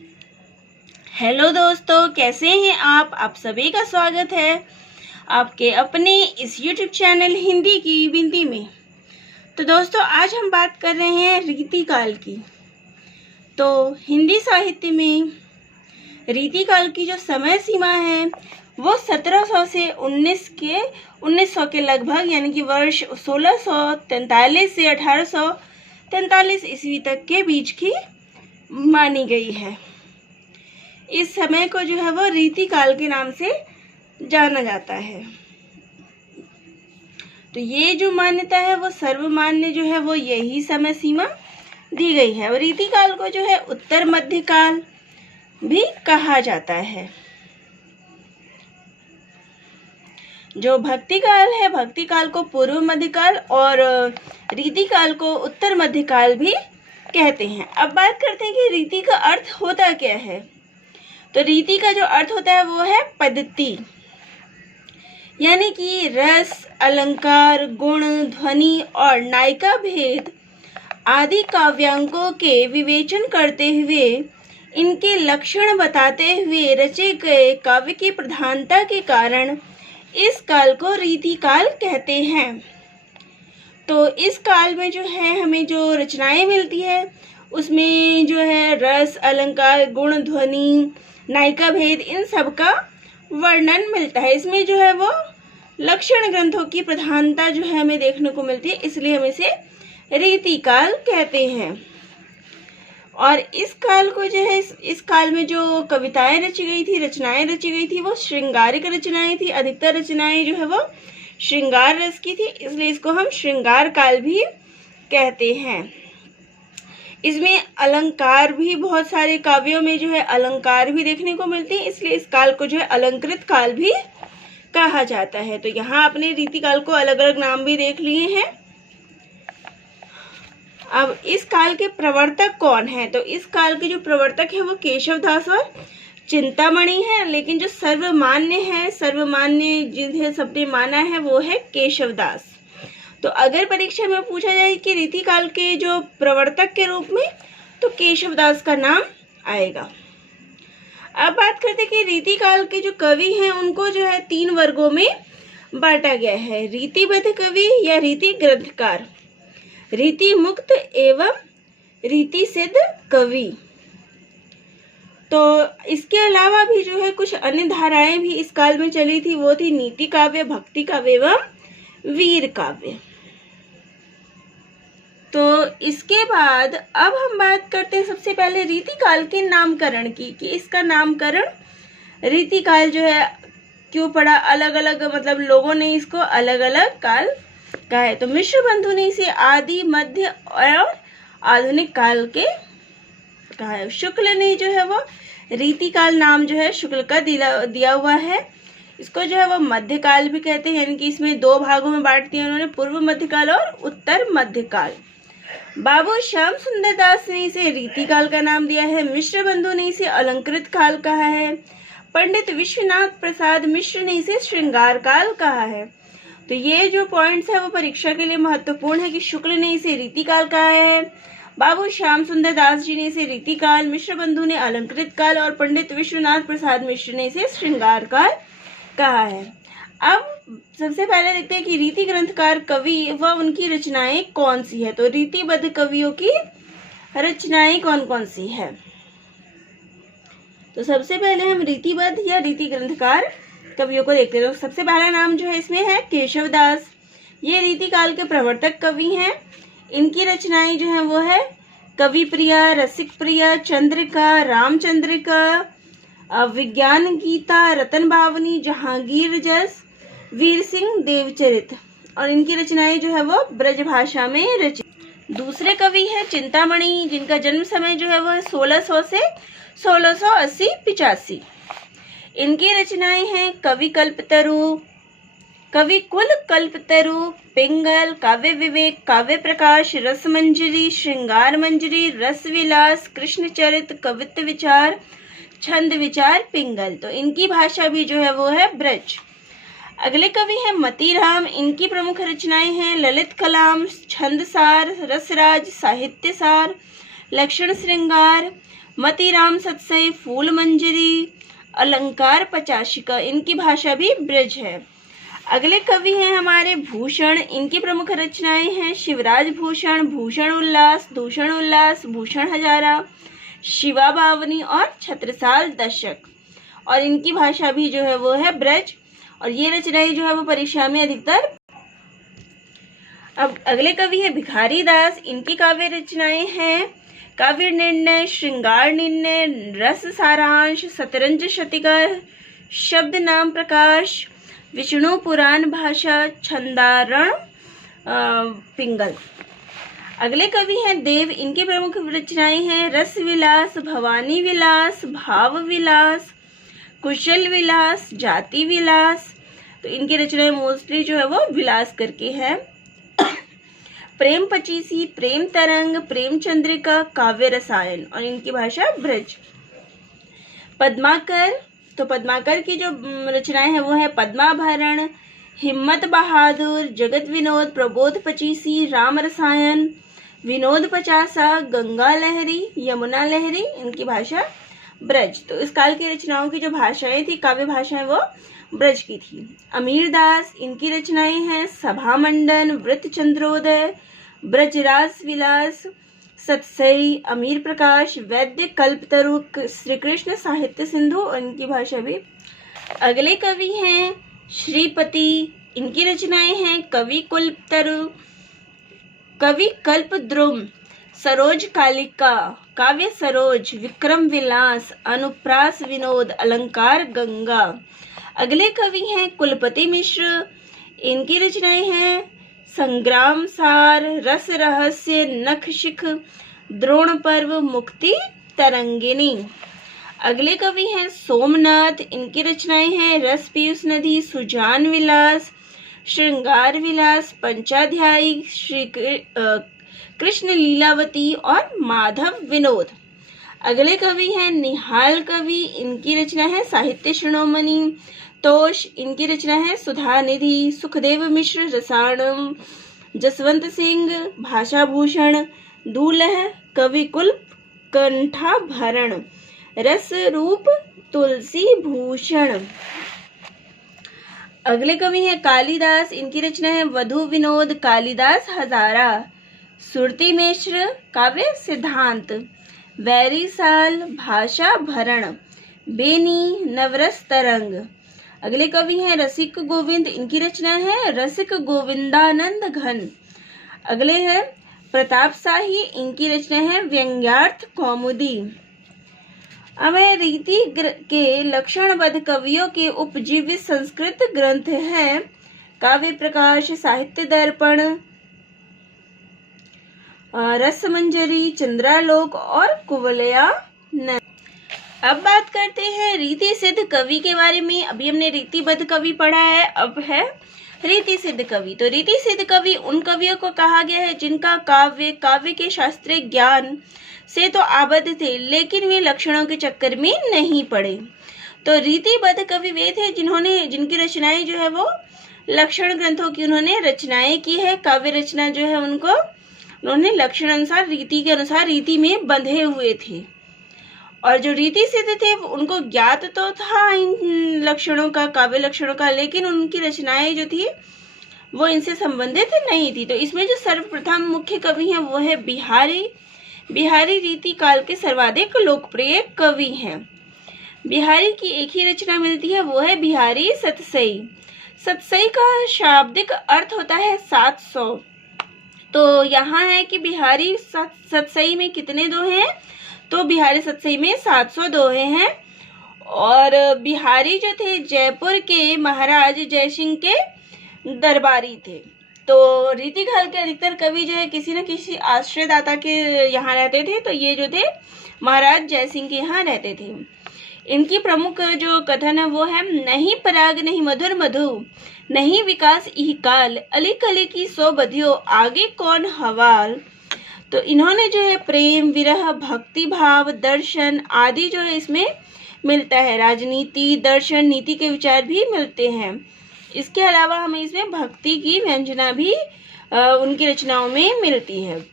Hello दोस्तों, कैसे हैं आप सभी का स्वागत है आपके अपने इस YouTube चैनल हिंदी की बिंदी में। तो दोस्तों, आज हम बात कर रहे हैं रीतिकाल की। तो हिंदी साहित्य में रीतिकाल की जो समय सीमा है वो 1700 से 1900 के लगभग, यानी कि वर्ष 1643 से 1843 ईस्वी तक के बीच की मानी गई है। इस समय को जो है वो रीतिकाल के नाम से जाना जाता है। तो ये जो मान्यता है वो सर्वमान्य जो है वो यही समय सीमा दी गई है। और रीतिकाल को जो है उत्तर मध्यकाल भी कहा जाता है। जो भक्तिकाल है, भक्तिकाल को पूर्व मध्यकाल और रीतिकाल को उत्तर मध्यकाल भी कहते हैं। अब बात करते हैं कि रीति का अर्थ होता क्या है। तो रीति का जो अर्थ होता है वो है पद्धति, यानी कि रस, अलंकार, गुण, ध्वनि और नायिका भेद आदि काव्यांकों के विवेचन करते हुए, इनके लक्षण बताते हुए रचे गए काव्य की प्रधानता के कारण इस काल को रीतिकाल कहते हैं। तो इस काल में जो है हमें जो रचनाएं मिलती है उसमें जो है रस, अलंकार, गुण, ध्वनि, नायिका भेद, इन सब का वर्णन मिलता है। इसमें जो है वो लक्षण ग्रंथों की प्रधानता जो है हमें देखने को मिलती है, इसलिए हम इसे रीतिकाल कहते हैं। और इस काल को जो है इस काल में जो कविताएं रची गई थी, रचनाएं रची गई थी, वो श्रृंगारिक रचनाएं थी। अधिकतर रचनाएं जो है वो श्रृंगार रस की थी, इसलिए इसको हम श्रृंगार काल भी कहते हैं। इसमें अलंकार भी, बहुत सारे काव्यों में जो है अलंकार भी देखने को मिलते हैं, इसलिए इस काल को जो है अलंकृत काल भी कहा जाता है। तो यहाँ अपने रीतिकाल को अलग अलग नाम भी देख लिए हैं। अब इस काल के प्रवर्तक कौन है। तो इस काल के जो प्रवर्तक है वो केशवदास और चिंतामणि है, लेकिन जो सर्वमान्य जिन्हें सबने माना है वो है केशवदास। तो अगर परीक्षा में पूछा जाए कि रीतिकाल के जो प्रवर्तक के रूप में, तो केशवदास का नाम आएगा। अब बात करते हैं कि रीतिकाल के जो कवि हैं उनको जो है 3 वर्गों में बांटा गया है। रीतिबद्ध कवि या रीति ग्रंथकार, रीति मुक्त एवं रीति सिद्ध कवि। तो इसके अलावा भी जो है कुछ अन्य धाराएं भी इस काल में चली थी, वो थी नीति काव्य, भक्ति काव्य एवं वीर काव्य। तो इसके बाद अब हम बात करते हैं सबसे पहले रीतिकाल के नामकरण की, कि इसका नामकरण रीतिकाल जो है क्यों पड़ा। अलग अलग मतलब लोगों ने इसको अलग अलग काल कहा है। तो मिश्र बंधु ने इसे आदि, मध्य और आधुनिक काल के कहा है। शुक्ल ने जो है वो रीतिकाल नाम जो है शुक्ल का दिया हुआ है। इसको जो है वो मध्यकाल भी कहते हैं, यानी कि इसमें 2 भागों में बांट दिया उन्होंने, पूर्व मध्यकाल और उत्तर मध्यकाल। बाबू श्याम सुंदर दास ने इसे रीतिकाल का नाम दिया है। मिश्र बंधु ने इसे अलंकृत काल कहा है। पंडित विश्वनाथ प्रसाद मिश्र ने इसे श्रृंगार काल कहा है। तो ये जो पॉइंट्स है वो परीक्षा के लिए महत्वपूर्ण है कि शुक्ल ने इसे रीतिकाल कहा है, बाबू श्याम सुंदर दास जी ने इसे रीतिकाल, मिश्र बंधु ने अलंकृत काल और पंडित विश्वनाथ प्रसाद मिश्र ने इसे श्रृंगार काल कहा है। अब सबसे पहले देखते हैं कि रीति ग्रंथकार कवि व उनकी रचनाएं कौन सी है। तो रीतिबद्ध कवियों की रचनाएं कौन कौन सी है। तो सबसे पहले हम रीतिबद्ध या रीति ग्रंथकार कवियों को देखते हैं। तो सबसे पहला नाम जो है इसमें है केशवदास। ये रीतिकाल के प्रवर्तक कवि हैं। इनकी रचनाएं जो है वो है कवि प्रिया, रसिक प्रिया, चंद्रिका, रामचंद्रिका, विज्ञान गीता, रतन भावनी, जहांगीर जस, वीर सिंह देवचरित। और इनकी रचनाएं जो है वो ब्रज भाषा में रचित। दूसरे कवि हैं चिंतामणि, जिनका जन्म समय जो है वो 1600 से 1680-85। इनकी रचनाएं हैं कवि कल्पतरु, कवि कुल कल्पतरु, पिंगल, काव्य विवेक, काव्य प्रकाश, रस मंजरी, श्रृंगार मंजरी, रस विलास, कृष्ण चरित, कवित्व विचार, छंद विचार, पिंगल। तो इनकी भाषा भी जो है वो है ब्रज। अगले कवि हैं मतीराम। इनकी प्रमुख रचनाएं हैं ललित कलाम, छंदसार, रसराज, साहित्यसार, लक्षण श्रृंगार, मतीराम सतसई, फूल मंजरी, अलंकार पचाशिका, इनकी भाषा भी ब्रज है। अगले कवि हैं हमारे भूषण। इनकी प्रमुख रचनाएं हैं शिवराज भूषण, भूषण उल्लास, दूषण उल्लास, भूषण हजारा, शिवा बावनी और छत्रसाल दशक। और इनकी भाषा भी जो है वो है ब्रज, और ये रचनाएं जो है वो परीक्षा में अधिकतर। अब अगले कवि है भिखारी दास। इनकी काव्य रचनाएं हैं काव्य निर्णय, श्रृंगार निर्णय, रस सारांश, शतरंज शतिकर, शब्द नाम प्रकाश, विष्णु पुराण भाषा, छंदारण पिंगल। अगले कवि हैं देव। इनकी प्रमुख रचनाएं हैं रस विलास, भवानी विलास, भाव विलास, कुशल विलास, जाति विलास। तो इनकी रचनाएं मोस्टली जो है वो विलास करके है। प्रेम पचीसी, प्रेम तरंग, प्रेम चंद्रिका, काव्य रसायन, और इनकी भाषा ब्रज। पद्माकर। तो पद्माकर की जो रचनाएं हैं वो है पद्माभरण, हिम्मत बहादुर, जगत विनोद, प्रबोध पचीसी, राम रसायन, विनोद पचासा, गंगा लहरी, यमुना लहरी, इनकी भाषा ब्रज। तो इस काल की रचनाओं की जो भाषाएं थी, काव्य भाषाएं, वो ब्रज की थी। अमीर दास। इनकी रचनाएं हैं सभा मंडन, वृत्त चंद्रोदय, ब्रजराज विलास, सतसई, अमीर प्रकाश, वैद्य कल्पतरु, श्री कृष्ण साहित्य सिंधु, और इनकी भाषा भी। अगले कवि हैं श्रीपति। इनकी रचनाएं हैं कवि कुल्पतरु, कवि कल्पद्रुम, सरोज कालिका, काव्य सरोज, विक्रम विलास, अनुप्रास विनोद, अलंकार गंगा। अगले कवि हैं कुलपति मिश्र। इनकी रचनाएं हैं संग्राम सार, रस रहस्य, नख शिख, द्रोण पर्व, मुक्ति तरंगिनी। अगले कवि हैं सोमनाथ। इनकी रचनाएं हैं रस पीयूष नदी, सुजान विलास, श्रृंगार विलास, पंचाध्यायी, श्री कृष्ण लीलावती और माधव विनोद। अगले कवि हैं निहाल कवि। इनकी रचना है साहित्य शिरोमणि, तोष। इनकी रचना है सुधा निधि, सुखदेव मिश्र, रसायनम, जसवंत सिंह, भाषा भूषण, दूल्ह, कवि कुल्प, कंठाभरण, रस रूप, तुलसी भूषण। अगले कवि हैं कालिदास। इनकी रचना है वधु विनोद, कालिदास हजारा, सुरती मिश्र, काव्य सिद्धांत, वैरी साल, भाषा भरण, बेनी, नवरस तरंग। अगले कवि हैं रसिक गोविंद। इनकी रचना है रसिक गोविंदानंद घन। अगले हैं प्रताप शाही। इनकी रचना है व्यंग्यार्थ कौमुदी। अब है रीति के लक्षणबद्ध कवियों के उपजीव्य संस्कृत ग्रंथ हैं काव्य प्रकाश, साहित्य दर्पण, रसमंजरी, चंद्रालोक और कुवलया। अब बात करते हैं रीति सिद्ध कवि के बारे में। अभी हमने रीतिबद्ध कवि पढ़ा है, अब है रीति सिद्ध कवि। तो रीति सिद्ध कवि उन कवियों को कहा गया है जिनका काव्य के शास्त्रीय ज्ञान से तो आबद्ध थे, लेकिन वे लक्षणों के चक्कर में नहीं पड़े। तो रीतिबद्ध कवि वे थे जिनकी रचनाएं जो है वो लक्षण ग्रंथों की उन्होंने रचनाएं की है। काव्य रचना जो है उन्होंने लक्षण अनुसार, रीति के अनुसार रीति में बंधे हुए थे। और जो रीति सिद्ध थे उनको ज्ञात तो था इन लक्षणों का, काव्य लक्षणों का, लेकिन उनकी रचनाएं जो थी वो इनसे संबंधित नहीं थी। तो इसमें जो सर्वप्रथम मुख्य कवि हैं वो है बिहारी। बिहारी रीति काल के सर्वाधिक लोकप्रिय कवि हैं। बिहारी की एक ही रचना मिलती है, वो है बिहारी सतसई। सतसई का शाब्दिक अर्थ होता है 700। तो यहाँ है कि बिहारी सतसई में कितने दोहे हैं, तो बिहारी सतसई में 700 दोहे हैं। और बिहारी जो थे जयपुर के महाराज जयसिंह के दरबारी थे। तो रीतिकाल के अधिकतर कवि जो है किसी न किसी आश्रयदाता के यहाँ रहते थे। तो ये जो थे महाराज जयसिंह के यहाँ रहते थे। इनकी प्रमुख जो कथन है वो है नहीं पराग नहीं मधुर मधु, नहीं विकास इही काल, अली कली की सो बधियो, आगे कौन हवाल। तो इन्होंने जो है प्रेम, विरह, भक्ति भाव, दर्शन आदि जो है इसमें मिलता है। राजनीति, दर्शन, नीति के विचार भी मिलते हैं। इसके अलावा हमें इसमें भक्ति की व्यंजना भी उनकी रचनाओं में मिलती है।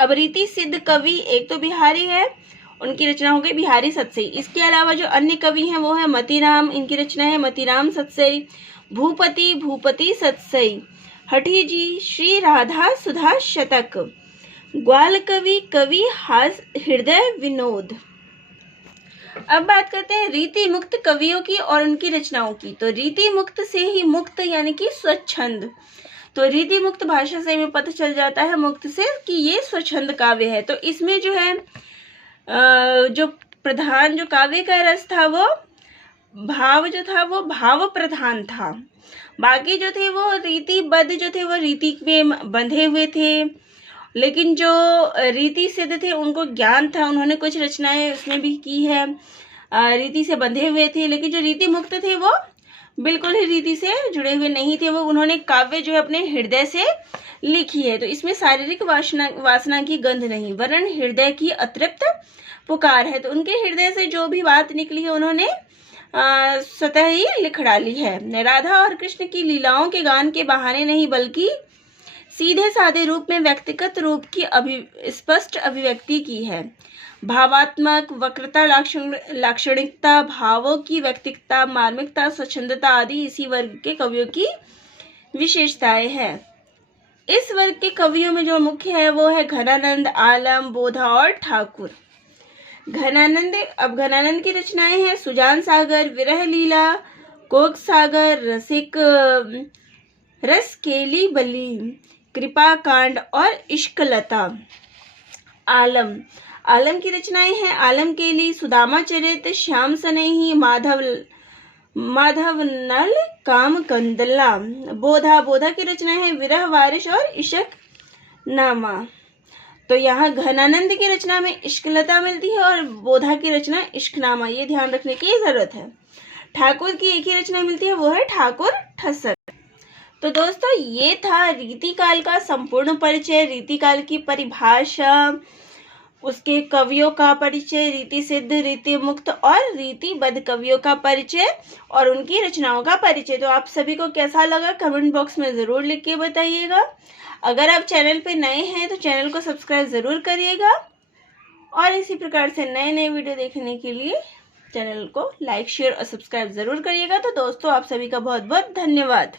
अब रीति सिद्ध कवि एक तो बिहारी है उनकी रचना हो गई बिहारी सतसई। इसके अलावा जो अन्य कवि हैं वो है मतीराम, इनकी रचना है मतीराम सतसई। भूपति, भूपति सतसई। हठी जी, श्री राधा सुधा शतक। ग्वाल कवि, कवि हास हृदय विनोद। अब बात करते हैं रीति मुक्त कवियों की और उनकी रचनाओं की। तो रीति मुक्त से ही मुक्त यानी कि स्वच्छंद। तो रीति मुक्त भाषा से हमें पता चल जाता है मुक्त से कि ये स्वच्छंद काव्य है। तो इसमें जो है जो प्रधान जो काव्य का रस था वो भाव जो था वो भाव प्रधान था। बाकी जो थे वो रीतिबद्ध जो थे वो रीति में बंधे हुए थे, लेकिन जो रीति सिद्ध थे उनको ज्ञान था, उन्होंने कुछ रचनाएं उसमें भी की है, रीति से बंधे हुए थे। लेकिन जो रीति मुक्त थे वो बिल्कुल ही रीति से जुड़े हुए नहीं थे, वो उन्होंने काव्य जो है अपने हृदय से लिखी है। तो इसमें शारीरिक वासना की गंध नहीं, वरन हृदय की अतृप्त पुकार है। तो उनके हृदय से जो भी बात निकली है उन्होंने स्वतः ही लिख डाली है। राधा और कृष्ण की लीलाओं के गान के बहाने नहीं, बल्कि सीधे साधे रूप में व्यक्तिगत रूप की स्पष्ट अभिव्यक्ति की है। भावात्मक वक्रता, लाक्षणिकता, भावों की व्यक्तिकता, मार्मिकता, स्वच्छंदता आदि इसी वर्ग के कवियों की विशेषताएं हैं। इस वर्ग के कवियों में जो मुख्य है वो है घनानंद, आलम, बोधा और ठाकुर। घनानंद की रचनाएं हैं सुजान सागर, विरह लीला, कोक सागर, रसकेली बली, कृपा कांड और इश्कलता। आलम की रचनाएं हैं आलम केली, सुदामा चरित, श्याम सनेही, माधव नल, काम कंदला। बोधा की रचनाएं हैं विरह वारिश और इश्क नामा। तो यहाँ घनानंद की रचना में इश्कलता मिलती है और बोधा की रचना इश्कनामा, ये ध्यान रखने की जरूरत है। ठाकुर की एक ही रचना मिलती है, वो है ठाकुर ठसर। तो दोस्तों ये था रीतिकाल का संपूर्ण परिचय, रीतिकाल की परिभाषा, उसके कवियों का परिचय, रीति सिद्ध, रीति मुक्त और रीतिबद्ध कवियों का परिचय और उनकी रचनाओं का परिचय। तो आप सभी को कैसा लगा कमेंट बॉक्स में ज़रूर लिख के बताइएगा। अगर आप चैनल पे नए हैं तो चैनल को सब्सक्राइब ज़रूर करिएगा और इसी प्रकार से नए नए वीडियो देखने के लिए चैनल को लाइक, शेयर और सब्सक्राइब ज़रूर करिएगा। तो दोस्तों आप सभी का बहुत बहुत धन्यवाद।